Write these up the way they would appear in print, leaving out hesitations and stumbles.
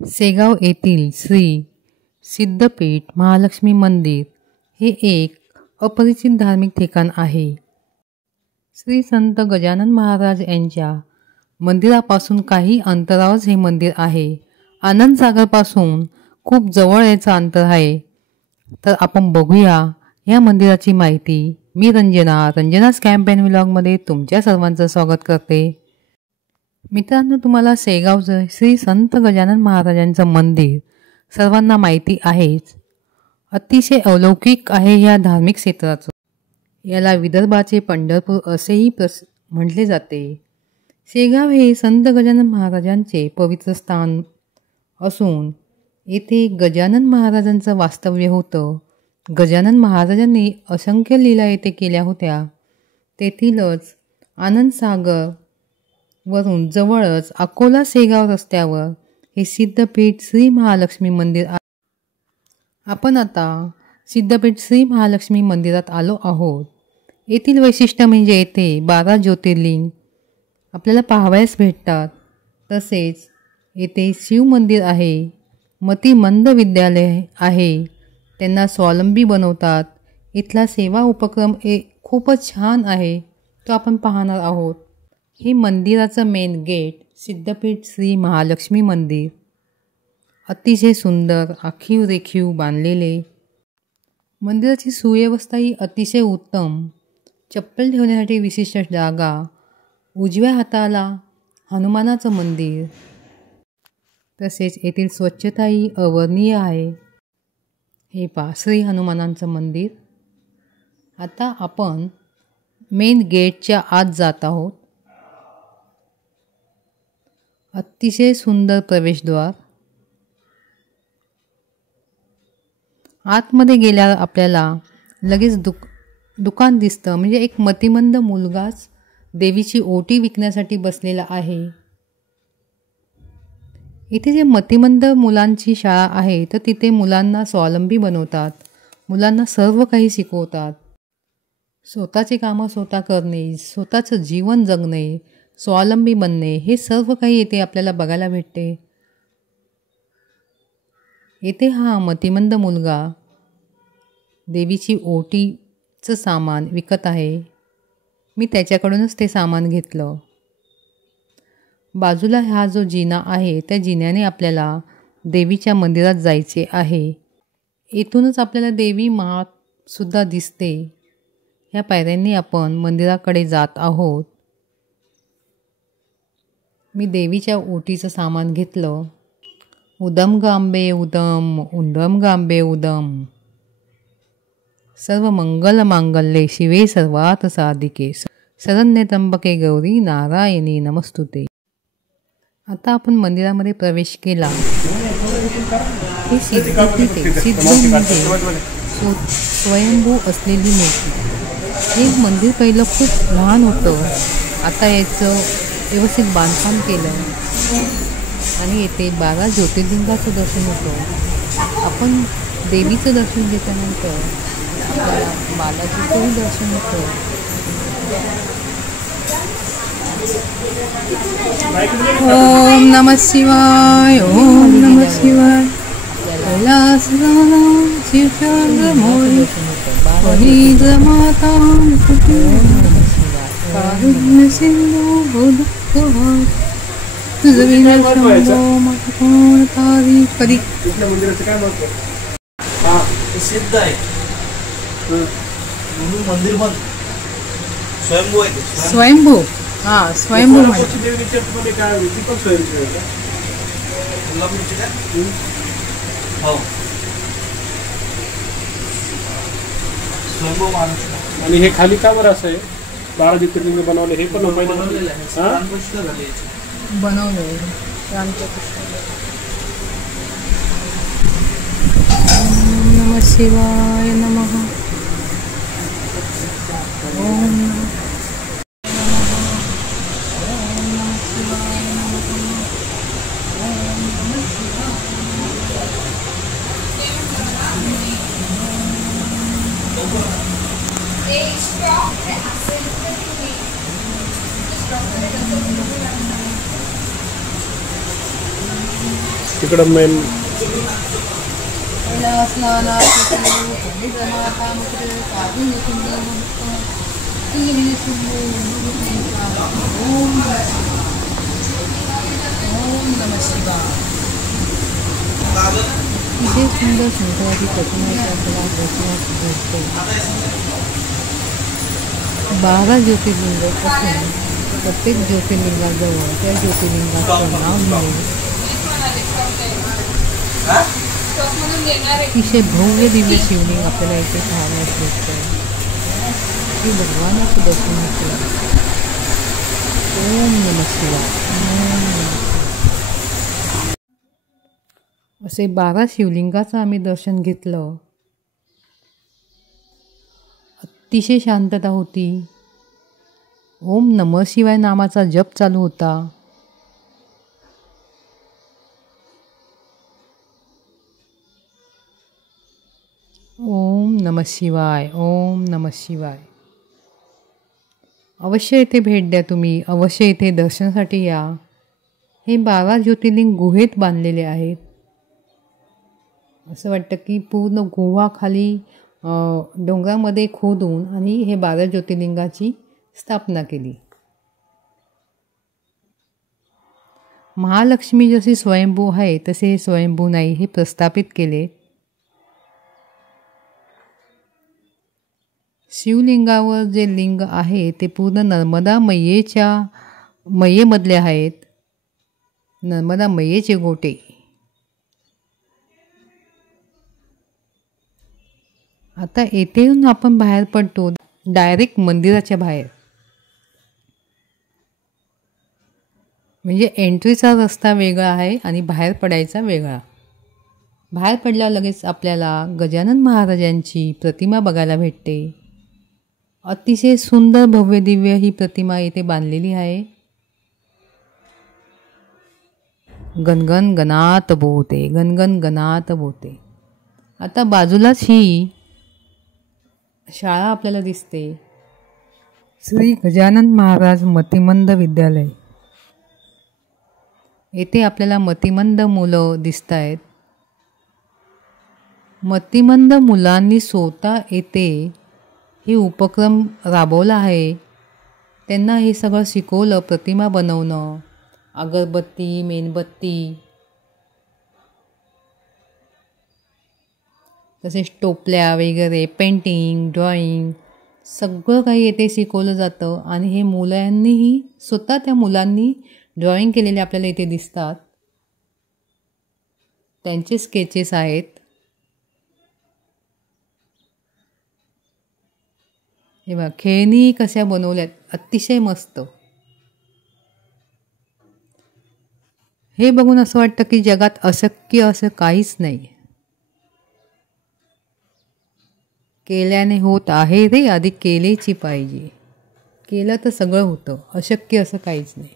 शेगाव येथील श्री सिद्धपीठ महालक्ष्मी मंदिर हे एक अपरिचित धार्मिक ठिकाण आहे. श्री संत गजानन महाराज यांच्या मंदिरापासून काही अंतरावरच हे मंदिर आहे. आनंदसागरपासून खूप जवळ याचं अंतर आहे. तर आपण बघूया या मंदिराची माहिती. मी रंजनाच कॅम्पेन व्लॉगमध्ये तुमच्या सर्वांचं स्वागत करते. मित्रांनो, तुम्हाला शेगावचं श्री संत गजानन महाराजांचं मंदिर सर्वांना माहिती आहेच. अतिशय अलौकिक आहे या धार्मिक क्षेत्राचं. याला विदर्भाचे पंढरपूर असेही म्हटले जाते. शेगाव हे संत गजानन महाराजांचे पवित्र स्थान असून येथे गजानन महाराजांचं वास्तव्य होतं. गजानन महाराजांनी असंख्य लीला येथे केल्या होत्या. तेथीलच आनंदसागर वरून जवळच अकोला शेगाव रस्त्यावर हे सिद्धपीठ श्री महालक्ष्मी मंदिर आहे. आपण आता सिद्धपीठ श्री महालक्ष्मी मंदिरात आलो आहोत. येथील वैशिष्ट्य म्हणजे येथे 12 ज्योतिर्लिंग आपल्याला पाहावयास भेटतात. तसेच येथे शिव मंदिर आहे. मतिमंद विद्यालय आहे, त्यांना स्वावलंबी बनवतात. इथला सेवा उपक्रम खूपच छान आहे, तो आपण पाहणार आहोत. हे मंदिराचं मेन गेट सिद्धपीठ श्री महालक्ष्मी मंदिर अतिशय सुंदर आखीव रेखीव बांधलेले. मंदिराची सुव्यवस्थाही अतिशय उत्तम. चप्पल ठेवण्यासाठी विशिष्ट जागा. उजव्या हाताला हनुमानाचं मंदिर. तसेच येथील स्वच्छताही अवर्णनीय आहे. हे पहा श्री हनुमानांचं मंदिर. आता आपण मेन गेटच्या आत जात आहोत. अतिशय सुंदर प्रवेशद्वार. आतमध्ये गेल्यावर आपल्याला लगेच दुकान दिसतं. म्हणजे एक मतिमंद मुलगाच देवीची ओटी विकण्यासाठी बसलेला आहे. इथे जे मतिमंद मुलांची शाळा आहे, तर तिथे मुलांना स्वावलंबी बनवतात. मुलांना सर्व काही शिकवतात. स्वतःचे कामं स्वतः करणे, स्वतःचं जीवन जगणे, स्वावलंबी बनणे, हे सर्व काही येथे आपल्याला बघायला भेटते. येथे हा मतिमंद मुलगा देवीची ओटीचं सामान विकत आहे. मी त्याच्याकडूनच ते सामान घेतलं. बाजूला हा जो जिना आहे, त्या जिन्याने आपल्याला देवीच्या मंदिरात जायचे आहे. येथूनच आपल्याला देवी सुद्धा दिसते. ह्या पायऱ्यांनी आपण मंदिराकडे जात आहोत. मी देवीच्या ओटीचं सामान घेतलं. उदम गांबे उदम, उदम गांबे उदम. सर्व मंगल मांगल्ये शिवे सर्वार्थ साधिके शरण्ये त्र्यंबके गौरी नारायणी नमस्तुते. आता आपण मंदिरामध्ये प्रवेश केला. हे सिद्धपीठ आहे. सिद्ध म्हणजे स्वयंभू असलेली मूर्ती. हे मंदिर पहिलं खूप लहान होतं. आता याचं व्यवस्थित बांधकाम केलं आणि येथे 12 ज्योतिर्लिंगाचं दर्शन होतं. आपण देवीचं दर्शन घेतल्यानंतर आपल्याला बालाजीचंही दर्शन होतं. ओम नमः शिवाय, ओम नमः शिवाय. सिद्ध आहे म्हणून मंदिर पण स्वयंभू आहे. स्वयंभू. हां, स्वयंभू हो. स्वयंभू माणूस. आणि हे खाली का बरं असं आहे? 12 ज्योतिर्लिंग बनवले. हे पण बनवलेलं आहे. बनवले. नमः शिवाय नमः. ओम तिकडं मेन विशेष सुंदर शंकराची प्रतिमा आपल्याला दर्शनास भेटते. 12 ज्योतिर्लिंगापासून प्रत्येक ज्योतिर्लिंगाजवळ त्या ज्योतिर्लिंगाचं नाव लिहिले अतिशय भव्य दिव्य शिवलिंग आपल्याला इथे पाहण्यास भेटते. श्री भगवानाचं दर्शन घेतलं. ओम नमः शिवाय. असे 12 शिवलिंगाचं आम्ही दर्शन घेतलं. अतिशय शांतता होती. ओम नमः शिवाय नामाचा जप चालू होता. ओम नमः शिवाय. ओम नमः शिवाय. अवश्य इथे भेट द्या तुम्ही. अवश्य इथे दर्शनासाठी या. हे 12 ज्योतिर्लिंग गुहेत बांधलेले आहेत. असं वाटतं की पूर्ण गुहा खाली डोंगरामध्ये खोदून आणि हे 12 ज्योतिर्लिंगाची स्थापना केली. महालक्ष्मी जशी स्वयंभू आहे तसे हे स्वयंभू नाही, हे प्रस्थापित केले. शिवलिंगावर जे लिंग आहे ते पूर्ण नर्मदा मैयेमधले आहेत. नर्मदा मैयेचे गोटे. आता येथून आपण बाहेर पडतो डायरेक्ट मंदिराच्या बाहेर. म्हणजे एंट्रीचा रस्ता वेगळा आहे आणि बाहेर पडायचा वेगळा. बाहेर पडल्यावर लगेच आपल्याला गजानन महाराजांची प्रतिमा बघायला भेटते. अतिशय सुंदर भव्य दिव्य ही प्रतिमा इथे बांधलेली आहे. गणगण गणात बोते, गणगण गणात बोते. आता बाजूलाच ही शाळा आपल्याला दिसते. श्री गजानन महाराज मतिमंद विद्यालय. येथे आपल्याला मतिमंद मुलं दिसत आहेत. मतिमंद मुलांनी स्वतः येथे हे उपक्रम राबवला आहे. त्यांना हे सगळं शिकवलं. प्रतिमा बनवणं, अगरबत्ती, मेणबत्ती, तसेच टोपल्या वगैरे, पेंटिंग, ड्रॉइंग सगळं काही येथे शिकवलं जातं. आणि हे मुलांनीही स्वतः त्या मुलांनी ड्रॉइंग केलेले आपल्याला इथे दिसतात. त्यांचे स्केचेस आहेत. हे बघा खेळणी कशा बनवल्यात, अतिशय मस्त. हे बघून असं वाटतं की जगात अशक्य असं काहीच नाही. केल्याने होत आहे रे, आधी केलेची पाहिजे. केलं तर सगळं होतं. अशक्य असं काहीच नाही.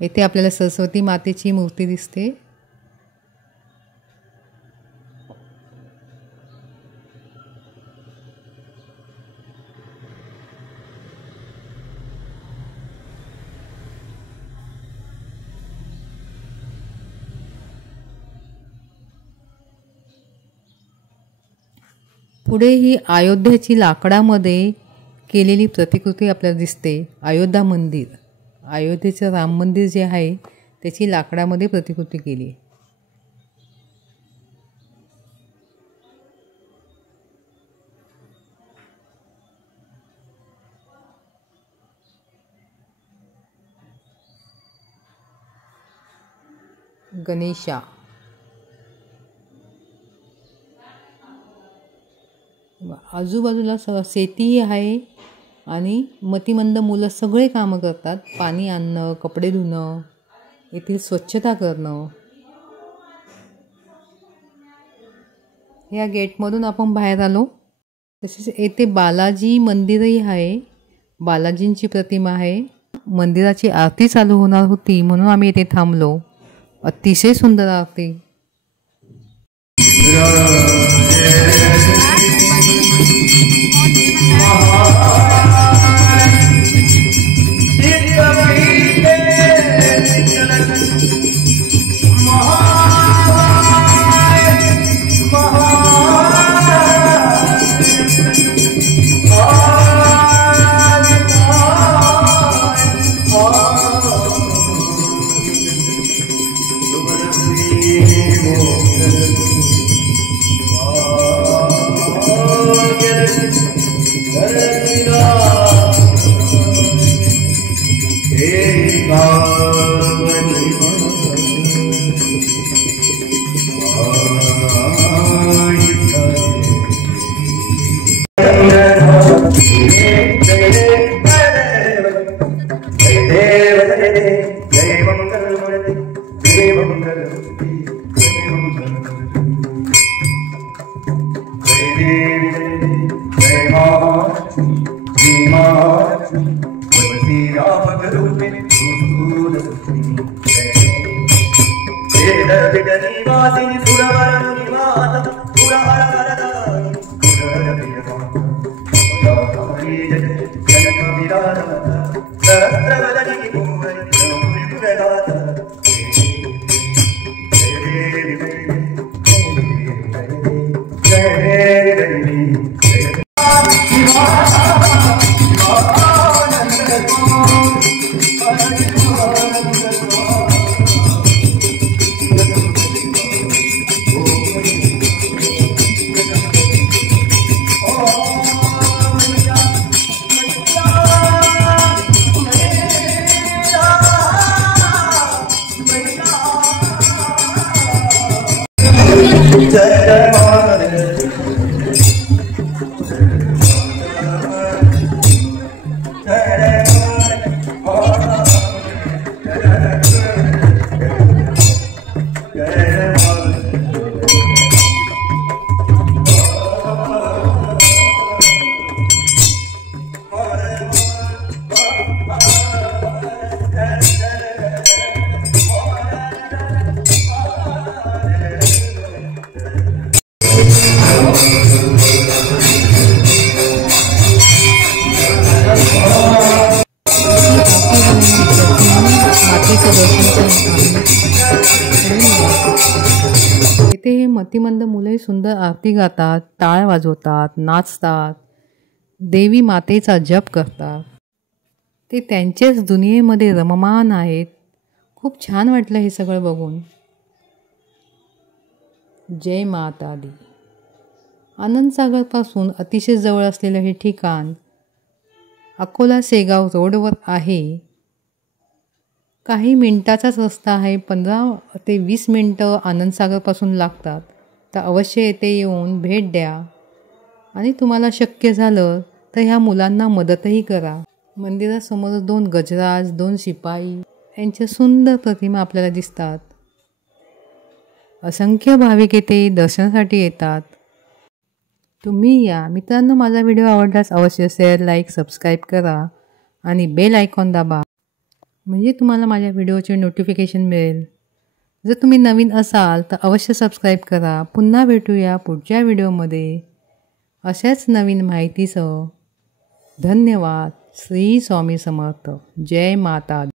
येथे आपल्याला सरस्वती मातेची मूर्ती दिसते. पुढे ही अयोध्याची लाकडामध्ये केलेली प्रतिकृती आपल्याला दिसते. अयोध्या मंदिर, अयोध्येचं राम मंदिर जे आहे त्याची लाकडामध्ये प्रतिकृती केली. गणेशा. आजूबाजूला शेती आहे आणि मतिमंद मुलं सगळे कामं करतात. पाणी आणणं, कपडे धुणं, येथील स्वच्छता करणं. ह्या गेटमधून आपण बाहेर आलो. तसेच येथे बालाजी मंदिरही आहे. बालाजींची प्रतिमा आहे. मंदिराची आरती चालू होणार होती म्हणून आम्ही येथे थांबलो. अतिशय सुंदर आरती. श्री इथे हे मतिमंद मुले सुंदर आरती गातात, टाळ वाजवतात, नाचतात, देवी मातेचा जप करतात. ते त्यांच्याच दुनियेमध्ये रममान आहेत. खूप छान वाटलं हे सगळं बघून. जय माता दी. आनंदसागरपासून अतिशय जवळ असलेलं हे ठिकाण अकोला सेगाव रोडवर आहे. काही मिनटाचाच रस्ता आहे. 15 ते 20 मिनटं आनंदसागरपासून लागतात. तर अवश्य येथे येऊन भेट द्या आणि तुम्हाला शक्य झालं तर ह्या मुलांना मदतही करा. मंदिरासमोर 2 गजराज, 2 शिपाई यांच्या सुंदर प्रतिमा आपल्याला दिसतात. असंख्य भाविक येथे दर्शनासाठी येतात. तुम्ही या. मित्रांनो, माझा व्हिडिओ आवडल्यास अवश्य शेअर, लाईक, सबस्क्राईब करा आणि बेल आयकॉन दाबा, म्हणजे तुम्हाला माझ्या व्हिडिओचे नोटिफिकेशन मिळेल. जर तुम्ही नवीन असाल तर अवश्य सबस्क्राईब करा. पुन्हा भेटूया पुढच्या व्हिडिओमध्ये अशाच नवीन माहितीसह. धन्यवाद. श्री स्वामी समर्थ. जय माता दी.